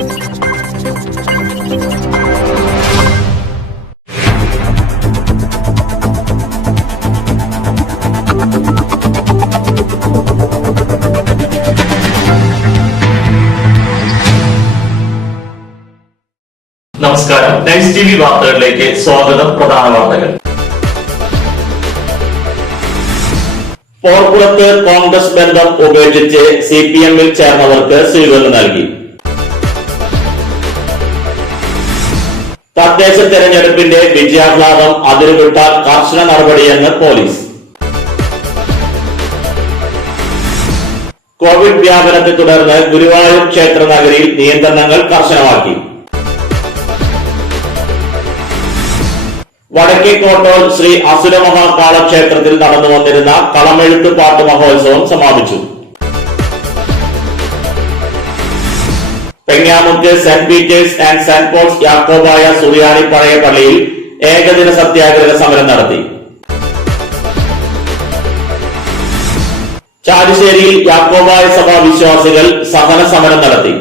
നമസ്കാരം. Nice TV വാർത്തകളിലേക്ക് സ്വാഗതം. പ്രധാന വാർത്തകൾ. പോർക്കുളത്ത് കോൺഗ്രസ് ബന്ധം ഉപേക്ഷിച്ച് സിപിഎമ്മിൽ ചേർന്നവർക്ക് സ്വീകരണം നൽകി. തദ്ദേശ തെരഞ്ഞെടുപ്പിന്റെ വിജയാഹ്ലാദം അതിരുവിട്ടാൽ കർശന നടപടിയെന്ന് പോലീസ്. കോവിഡ് വ്യാപനത്തെ തുടർന്ന് ഗുരുവായൂർ ക്ഷേത്ര നഗരിയിൽ നിയന്ത്രണങ്ങൾ കർശനമാക്കി. വടക്കേക്കോട്ടോൾ ശ്രീ അസുരമഹാകാള ക്ഷേത്രത്തിൽ നടന്നു വന്നിരുന്ന കളമെഴുത്ത് പാട്ട് മഹോത്സവം സമാപിച്ചു. Pengamukku Saint Peter's and Saint Paul's Yakobaya Suriyani പഴയ പള്ളിയിൽ ഏകദിന സത്യാഗ്രഹ സമരം നടത്തി. ചാലിശ്ശേരിയിൽ യാക്കോബായ സഭാ വിശ്വാസികൾ സഹന സമരം നടത്തി.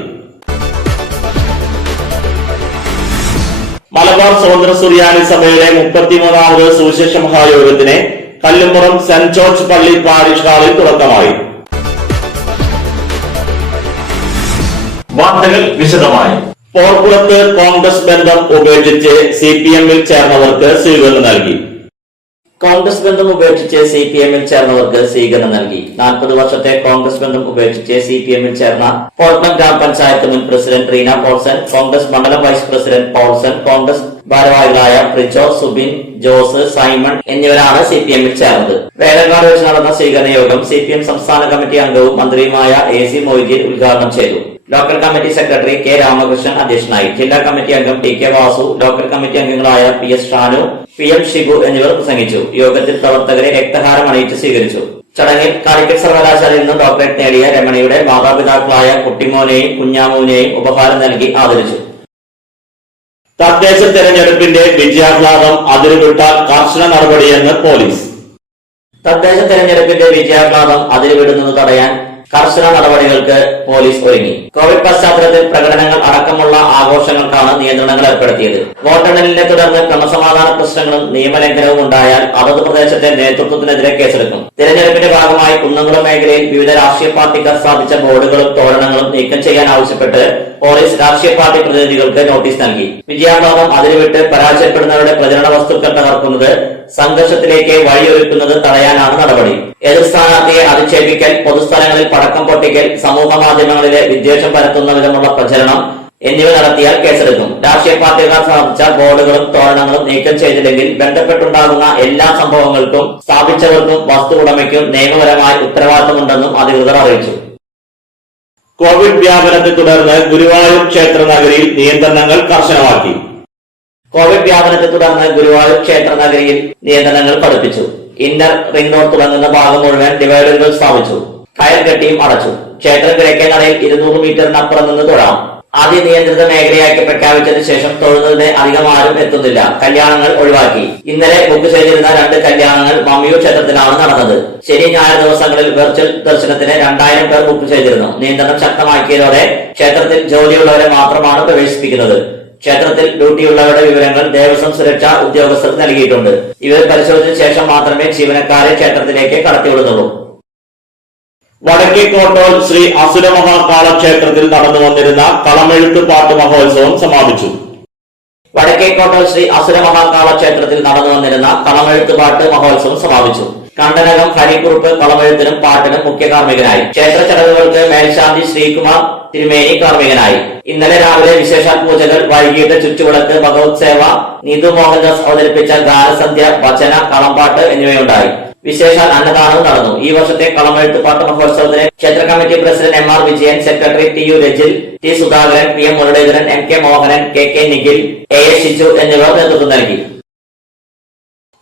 മലബാർ സ്വതന്ത്ര സുറിയാനി സഭയുടെ 33ാമത് സുവിശേഷ മഹായോഗത്തിന് കല്ലുംപുറം സെന്റ് ജോർജ് പള്ളി പാരിഷ് ഹാളിൽ തുടക്കമായി. വാർത്തകൾ വിശദമായി. പോർക്കുളത്ത് കോൺഗ്രസ് ബന്ധം ഉപേക്ഷിച്ച് സിപിഎമ്മിൽ ചേർന്നവർക്ക് സ്വീകരണം നൽകി. കോൺഗ്രസ് ബന്ധം ഉപേക്ഷിച്ച് സിപിഎമ്മിൽ ചേർന്നവർക്ക് സ്വീകരണം നൽകി. 40 വർഷത്തെ കോൺഗ്രസ് ബന്ധം ഉപേക്ഷിച്ച് സിപിഎമ്മിൽ ചേർന്ന പോർട്ട്ലം ഗ്രാമപഞ്ചായത്ത് മുൻ പ്രസിഡന്റ് റീന പോൾസൺ, കോൺഗ്രസ് മണ്ഡലം വൈസ് പ്രസിഡന്റ് പോൾസൺ, കോൺഗ്രസ് ഭാരവാഹികളായ പ്രിജോ, സുബിൻ, ജോസ്, സൈമൺ എന്നിവരാണ് സിപിഎമ്മിൽ ചേർന്നത്. വേലക്കാട് വെച്ച് നടന്ന സ്വീകരണ യോഗം സിപിഎം സംസ്ഥാന കമ്മിറ്റി അംഗവും മന്ത്രിയുമായ AC മൊയ്തീൻ ഉദ്ഘാടനം ചെയ്തു. Local committee secretary K Ramakrishnan അധ്യക്ഷനായി. ജില്ലാ കമ്മിറ്റി അംഗം TK വാസു, ലോക്കൽ കമ്മിറ്റി അംഗങ്ങളായ PS ഷാനു, PM ഷിബു എന്നിവർ പ്രസംഗിച്ചു. യോഗത്തിൽ പ്രവർത്തകരെ രക്തഹാരം അണിയിച്ച് സ്വീകരിച്ചു. ചടങ്ങിൽ കാലിക്കറ്റ് സർവകലാശാലയിൽ നിന്ന് ഡോക്ടറേറ്റ് നേടിയ രമണിയുടെ മാതാപിതാക്കളായ കുട്ടിമോനെയും കുഞ്ഞാമോനെയും ഉപഹാരം നൽകി ആദരിച്ചു. തദ്ദേശ തെരഞ്ഞെടുപ്പിന്റെ വിജയാഹ്ലാദം അതിരുവിട്ടാൽ കർശന നടപടിയെന്ന് പോലീസ്. തദ്ദേശ തെരഞ്ഞെടുപ്പിന്റെ വിജയാഹ്ലാദം അതിരുവിടുന്നത് തടയാൻ കർശന നടപടികൾക്ക് പോലീസ് ഒരുങ്ങി. കോവിഡ് പശ്ചാത്തലത്തിൽ പ്രകടനങ്ങൾ അടക്കമുള്ള ആഘോഷങ്ങൾക്കാണ് നിയന്ത്രണങ്ങൾ ഏർപ്പെടുത്തിയത്. വോട്ടെണ്ണലിനെ തുടർന്ന് ക്രമസമാധാന പ്രശ്നങ്ങളും നിയമലംഘനവും ഉണ്ടായാൽ അതത് പ്രദേശത്തെ നേതൃത്വത്തിനെതിരെ കേസെടുക്കും. തെരഞ്ഞെടുപ്പിന്റെ ഭാഗമായി കുന്നംകുളം മേഖലയിൽ വിവിധ രാഷ്ട്രീയ പാർട്ടിക്കാർ സ്ഥാപിച്ച ബോർഡുകളും തോരണങ്ങളും നീക്കം ചെയ്യാൻ ആവശ്യപ്പെട്ട് പോലീസ് രാഷ്ട്രീയ പാർട്ടി പ്രതിനിധികൾക്ക് നോട്ടീസ് നൽകി. വിജയാഹ്ലാദം അതിരുവിട്ട് പരാജയപ്പെടുന്നവരുടെ പ്രചരണ വസ്തുക്കൾ തകർക്കുന്നത് സംഘർഷത്തിലേക്ക് വഴിയൊരുക്കുന്നത് തടയാനാണ് നടപടി. എതിർ സ്ഥാനാർത്ഥിയെ അധിക്ഷേപിക്കൽ, പൊതുസ്ഥലങ്ങളിൽ പടക്കം പൊട്ടിക്കൽ, സമൂഹ മാധ്യമങ്ങളിലെ വിദ്വേഷം പരത്തുന്ന വിധമുള്ള പ്രചരണം എന്നിവ നടത്തിയാൽ കേസെടുക്കും. രാഷ്ട്രീയ പാർട്ടികൾ സ്ഥാപിച്ച ബോർഡുകളും തോരണങ്ങളും നീക്കം ചെയ്തില്ലെങ്കിൽ ബന്ധപ്പെട്ടുണ്ടാകുന്ന എല്ലാ സംഭവങ്ങൾക്കും സ്ഥാപിച്ചവർക്കും വസ്തു ഉടമയ്ക്കും നിയമപരമായ ഉത്തരവാദിത്തമുണ്ടെന്നും അധികൃതർ അറിയിച്ചു. കോവിഡ് വ്യാപനത്തെ തുടർന്ന് ഗുരുവായൂർ ക്ഷേത്ര നഗരിയിൽ നിയന്ത്രണങ്ങൾ കർശനമാക്കി. കോവിഡ് വ്യാപനത്തെ തുടർന്ന് ഗുരുവായൂർ ക്ഷേത്ര നഗരിയിൽ നിയന്ത്രണങ്ങൾ കടുപ്പിച്ചു. ഇന്നർ റിംഗ് റോഡ് തുടങ്ങുന്ന ഭാഗം മുഴുവൻ ഡിവൈഡറുകൾ സ്ഥാപിച്ചു. കയർ കെട്ടിയും അടച്ചു. ക്ഷേത്രം കിഴക്കേ നടയിൽ 200 മീറ്ററിനപ്പുറം നിന്ന് തൊഴാം. ആദ്യ നിയന്ത്രിത മേഖലയാക്കി പ്രഖ്യാപിച്ചതിന് ശേഷം തൊഴുന്നതിന് അധികം ആരും എത്തുന്നില്ല. കല്യാണങ്ങൾ ഒഴിവാക്കി. ഇന്നലെ ബുക്ക് ചെയ്തിരുന്ന 2 കല്യാണങ്ങൾ മമ്മിയൂർ ക്ഷേത്രത്തിലാണ് നടന്നത്. ശനി ഞായർ ദിവസങ്ങളിൽ വെർച്വൽ ദർശനത്തിന് 2000 പേർ ബുക്ക് ചെയ്തിരുന്നു. നിയന്ത്രണം ശക്തമാക്കിയതോടെ ക്ഷേത്രത്തിൽ ജോലിയുള്ളവരെ മാത്രമാണ് പ്രവേശിപ്പിക്കുന്നത്. ക്ഷേത്രത്തിൽ ഡ്യൂട്ടിയുള്ളവരുടെ വിവരങ്ങൾ ദേവസ്വം സുരക്ഷാ ഉദ്യോഗസ്ഥർക്ക് നൽകിയിട്ടുണ്ട്. ഇവർ പരിശോധിച്ച ശേഷം മാത്രമേ ജീവനക്കാരെ ക്ഷേത്രത്തിലേക്ക് കടത്തിവിടുന്നുള്ളൂ. വടക്കേക്കോട്ടോൾ ശ്രീ അസുരമഹാകാള ക്ഷേത്രത്തിൽ നടന്നു വന്നിരുന്ന കളമെഴുത്ത് പാട്ട് മഹോത്സവം സമാപിച്ചു. വടക്കേക്കോട്ടോൾ ശ്രീ അസുരമഹാകാള ക്ഷേത്രത്തിൽ നടന്നു വന്നിരുന്ന കളമെഴുത്ത് പാട്ട് മഹോത്സവം സമാപിച്ചു. കണ്ടനകം ഹരിക്കുറുപ്പ് കളമെഴുത്തിനും പാട്ടിനും മുഖ്യ കാർമ്മികനായി. ക്ഷേത്ര ചടങ്ങുകൾക്ക് മേൽശാന്തി ശ്രീകുമാർ തിരുമേനി കാർമ്മികനായി. ഇന്നലെ രാവിലെ വിശേഷാൽ പൂജകൾ, വൈകിട്ട് ചുറ്റുവിളക്ക്, ഭഗവത് സേവ, നീതു മോഹൻദാസ് അവതരിപ്പിച്ച ഗാനസന്ധ്യ, വചന, കളംപാട്ട് എന്നിവയുണ്ടായി. വിശേഷാൽ അന്നദാനവും നടന്നു. ഈ വർഷത്തെ കളമെഴുത്ത് പാട്ട് മഹോത്സവത്തിന് ക്ഷേത്ര committee president MR Vijayan, secretary TU Rajil, T Sudhakaran, PM Muraleedharan, MK Mohanan, KK Nikhil, AS Shiju എന്നിവർ നേതൃത്വം നൽകി.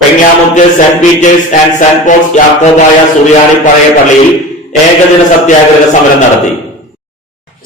Pengamukku Saint Peter's and Saint Paul's Yakobaya Suriyani പഴയ പള്ളിയിൽ ഏകദിന സത്യാഗ്രഹ സമരം നടത്തി.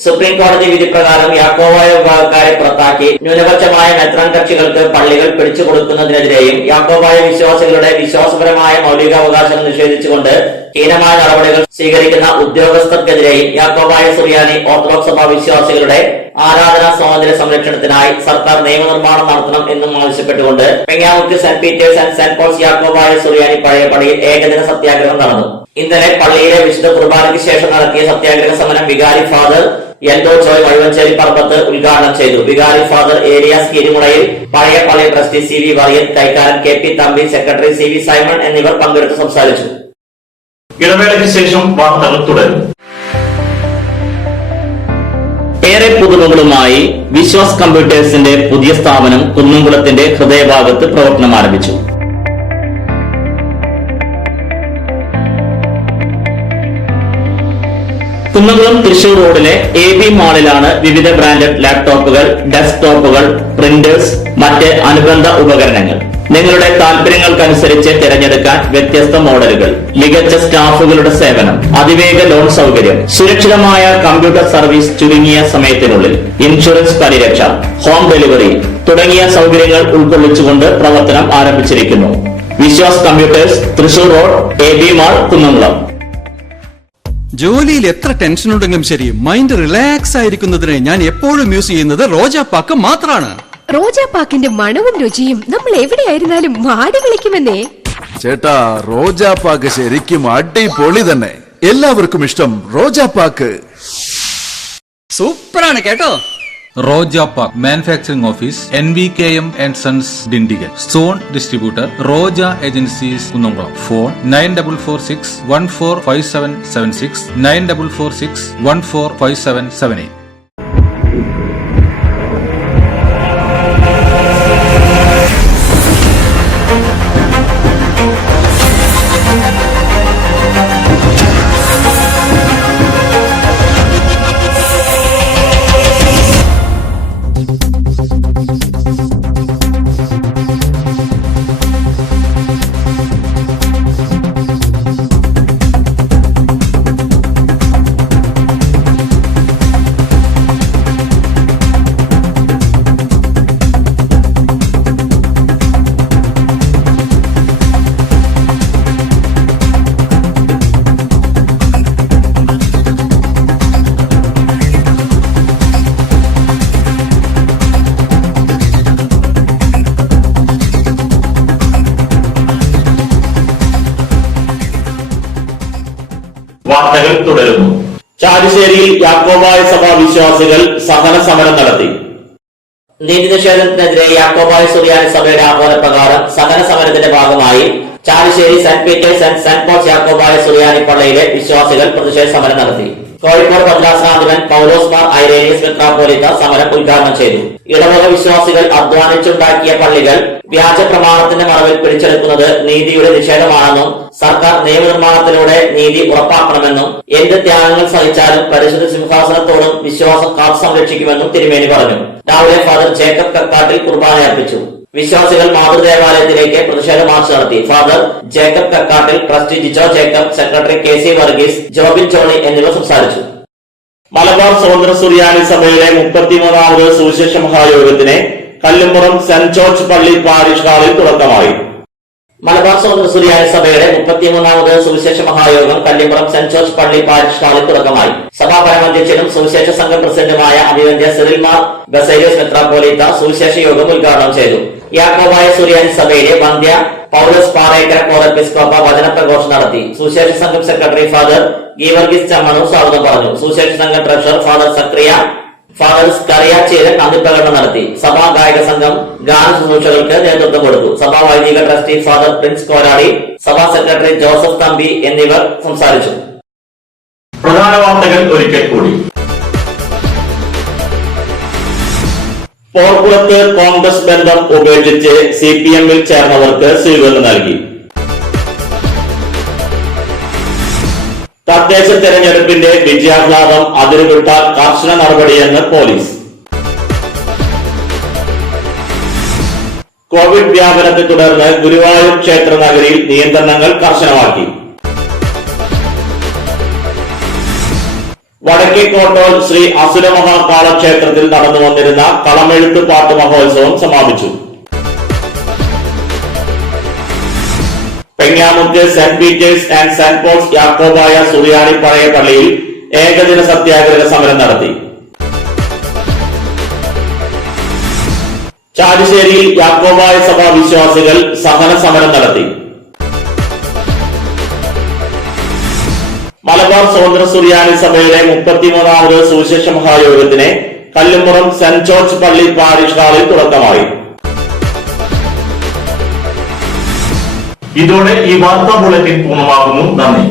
സുപ്രീം കോടതി വിധി പ്രകാരം യാക്കോബായ വിഭാഗക്കാരെ പുറത്താക്കി ന്യൂനപക്ഷമായ മെത്രാൻ കക്ഷികൾക്ക് പള്ളികൾ പിടിച്ചു കൊടുക്കുന്നതിനെതിരെയും യാക്കോബായ വിശ്വാസികളുടെ വിശ്വാസപരമായ മൗലികാവകാശങ്ങൾ നിഷേധിച്ചുകൊണ്ട് ഹീനമായ നടപടികൾ സ്വീകരിക്കുന്ന ഉദ്യോഗസ്ഥർക്കെതിരെയും യാക്കോബായ സുറിയാനി ഓർത്തഡോക്സ് സഭാ വിശ്വാസികളുടെ ആരാധനാ സ്വാതന്ത്ര്യ സംരക്ഷണത്തിനായി സർക്കാർ നിയമനിർമ്മാണം നടത്തണം എന്നും ആവശ്യപ്പെട്ടുകൊണ്ട് Pengamukku Saint Peter's and Saint Paul's Yakobaya Suriyani പഴയ പള്ളിയിൽ ഏകദിന സത്യാഗ്രഹം നടന്നു. ഇന്നലെ പള്ളിയിലെ വിശുദ്ധ കുർബാനയ്ക്ക് ശേഷം നടത്തിയ സത്യാഗ്രഹ സമരം വികാരി ഫാദർ എൽദോ ജോയ് വഴുവഞ്ചേരി പറമ്പത്ത് ഉദ്ഘാടനം ചെയ്തു. വികാരി ഫാദർ ഏരിയാസ് കിരിമുളയിൽ, പഴയ പള്ളി trustee CV വറിയൻ, കൈക്കാരൻ KP Thampi, secretary CV Simon എന്നിവർ പങ്കെടുത്ത് സംസാരിച്ചു. ഇടവേളയ്ക്ക് ശേഷം വാർത്തകൾ തുടരും. ഏറെ പുതുമകളുമായി വിശ്വാസ് കമ്പ്യൂട്ടേഴ്സിന്റെ പുതിയ സ്ഥാപനം കുന്നംകുളത്തിന്റെ ഹൃദയഭാഗത്ത് പ്രവർത്തനം ആരംഭിച്ചു. കുന്നംകുളം തൃശൂർ റോഡിലെ AB മാളിലാണ് വിവിധ ബ്രാൻഡഡ് ലാപ്ടോപ്പുകൾ, ഡെസ്ക്ടോപ്പുകൾ, പ്രിന്റേഴ്സ്, മറ്റ് അനുബന്ധ ഉപകരണങ്ങൾ. നിങ്ങളുടെ താല്പര്യങ്ങൾക്കനുസരിച്ച് തിരഞ്ഞെടുക്കാൻ വ്യത്യസ്ത മോഡലുകൾ, മികച്ച സ്റ്റാഫുകളുടെ സേവനം, അതിവേഗ ലോൺ സൗകര്യം, സുരക്ഷിതമായ കമ്പ്യൂട്ടർ സർവീസ് ചുരുങ്ങിയ സമയത്തിനുള്ളിൽ, ഇൻഷുറൻസ് പരിരക്ഷ, ഹോം ഡെലിവറി തുടങ്ങിയ സൗകര്യങ്ങൾ ഉൾക്കൊള്ളിച്ചുകൊണ്ട് പ്രവർത്തനം ആരംഭിച്ചിരിക്കുന്നു. Vishwas computers, Thrissur road, AB mall, Kunnamkulam. ജോലിയിൽ എത്ര ടെൻഷൻ ഉണ്ടെങ്കിലും ശരി, മൈൻഡ് റിലാക്സ് ആയിരിക്കുന്നതിന് ഞാൻ എപ്പോഴും യൂസ് ചെയ്യുന്നത് റോജാപ്പാക്ക് മാത്രമാണ്. റോജാപ്പാക്കിന്റെ മണവും രുചിയും നമ്മൾ എവിടെയായിരുന്നാലും മാടി വിളിക്കുമെന്നേ. ചേട്ടാ, റോജാപ്പാക്ക് ശരിക്കും അടിപൊളി തന്നെ. എല്ലാവർക്കും ഇഷ്ടം റോജാപ്പാക്ക്. സൂപ്പറാണ് കേട്ടോ. Rojapak Manufacturing Office, NVKM and Sons, Dindigul. Zone Distributor, Roja Agencies, Kunnamkulam. Phone 9446 145776 9446 145778. വാർത്തകൾ തുടരുന്നു. ചാലിശ്ശേരിയിൽ യാക്കോബായ സഭാ വിശ്വാസികൾ സഹന സമരം നടത്തി. നീതി നിഷേധത്തിനെതിരെ യാക്കോബായ സുറിയാനി സഭയുടെ ആഹ്വാനപ്രകാരം സഹന സമരത്തിന്റെ ഭാഗമായി Chalissery Saint Peter's and Saint Paul's Yakobaya Suriyani പള്ളിയിലെ വിശ്വാസികൾ പ്രതിഷേധ സമരം നടത്തി. കോഴിക്കോട് ഭദ്രാസനാധിപൻ പൗലോസ് മാർ ഐരേനിയസ് മെത്രാപ്പോലീത്ത സമരം ഉദ്ഘാടനം ചെയ്തു. ഇടവക വിശ്വാസികൾ അധ്വാനിച്ചുണ്ടാക്കിയ പള്ളികൾ വ്യാജ പ്രമാണത്തിന്റെ മറവിൽ പിടിച്ചെടുക്കുന്നത് നീതിയുടെ നിഷേധമാണെന്നും സർക്കാർ നിയമനിർമ്മാണത്തിലൂടെ നീതി ഉറപ്പാക്കണമെന്നും എന്ത് ത്യാഗങ്ങൾ സഹിച്ചാലും പരിശുദ്ധ സിംഹാസനത്തോടും വിശ്വാസം കാത്തു സംരക്ഷിക്കുമെന്നും തിരുമേനി പറഞ്ഞു. രാവിലെ ഫാദർ ജേക്കബ് കക്കാട്ടിൽ കുർബാന അർപ്പിച്ചു. വിശ്വാസികൾ മാതൃദേവാലയത്തിലേക്ക് പ്രതിഷേധ മാർച്ച് നടത്തി. Father Jacob Kakkattil, trustee Jijo Jacob, secretary KC Varghese, Jobin Johny എന്നിവർ സംസാരിച്ചു. മലബാർ സ്വതന്ത്ര സുറിയാനി സഭയുടെ 33ാമത് സുവിശേഷ മഹായോഗത്തിന് കല്ലുംപുറം സെന്റ് ജോർജ് പള്ളി പാരിഷ് ഹാളിൽ തുടക്കമായി. മലബാർ സ്വതന്ത്ര സുറിയാനി സഭയുടെ 33ാമത് സുവിശേഷ മഹായോഗം കല്ലുംപുറം സെന്റ് ജോർജ് പള്ളി പാരിഷ് ഹാളിൽ തുടക്കമായി. സഭാ പരമാധ്യക്ഷനും സുവിശേഷ സംഘം പ്രസിഡന്റുമായ അഭിവന്ദ്യ സിറിൽ മാർ ബസേലിയോസ് മെത്രാപ്പോലീത്ത സുവിശേഷ യോഗം ഉദ്ഘാടനം ചെയ്തു. യാക്കോബായ സുറിയാനി സഭയിലെ വന്ധ്യ പൗലോസ് പാറേക്കര കോറെപ്പിസ്കോപ്പ വചന പ്രഘോഷണം നടത്തി. സുവിശേഷ സംഘം സെക്രട്ടറി ഫാദർ ഗീവർഗീസ് ചമ്മണു സ്വാഗതം പറഞ്ഞു. സുവിശേഷ സംഘം ട്രഷറർ ഫാദർ സക്രിയ, ഫാദർ സ്കറിയാച്ചേരൻ നന്ദി പ്രകടനം നടത്തി. സഭാ ഗായക സംഘം ഗാന ശുശ്രൂഷകൾക്ക് നേതൃത്വം കൊടുത്തു. സഭാ വൈദിക ട്രസ്റ്റി ഫാദർ പ്രിൻസ് കോരാടി, സഭാ സെക്രട്ടറി ജോസഫ് തമ്പി എന്നിവർ സംസാരിച്ചു. പ്രധാന വാർത്തകൾ ഒരിക്കൽ കൂടി. പോർക്കുളത്ത് കോൺഗ്രസ് ബന്ധം ഉപേക്ഷിച്ച് CPM-ൽ ചേർന്നവർക്ക് സ്വീകരണം നൽകി. തദ്ദേശ തെരഞ്ഞെടുപ്പിന്റെ വിജയാഹ്ലാദം അതിരുവിട്ട കർശന നടപടിയെന്ന് പോലീസ്. കോവിഡ് വ്യാപനത്തെ തുടർന്ന് ഗുരുവായൂർ ക്ഷേത്ര നഗരിയിൽ നിയന്ത്രണങ്ങൾ കർശനമാക്കി. വടക്കേക്കോട്ടോൾ ശ്രീ അസുരമഹാകാള ക്ഷേത്രത്തിൽ നടന്നു വന്നിരുന്ന കളമെഴുത്ത് പാട്ട് മഹോത്സവം സമാപിച്ചു. Pengamukku Saint Peter's and Saint Paul's Yakobaya Suriyani പഴയ പള്ളിയിൽ ഏകദിന സത്യാഗ്രഹ സമരം നടത്തി. ചാലിശ്ശേരിയിൽ യാക്കോബായ സഭാ വിശ്വാസികൾ സഹന സമരം നടത്തി. മലബാർ സ്വതന്ത്ര സുറിയാനി സഭയുടെ 33ാമത് സുവിശേഷ മഹായോഗത്തിന് കല്ലുംപുറം സെന്റ് ജോർജ് പള്ളി പാരിഷ് ഹാളിൽ തുടക്കമായി. ഇതോടെ ഈ വാർത്താ ബുള്ളറ്റിൻ പൂർണ്ണമാകുന്നു. നന്ദി.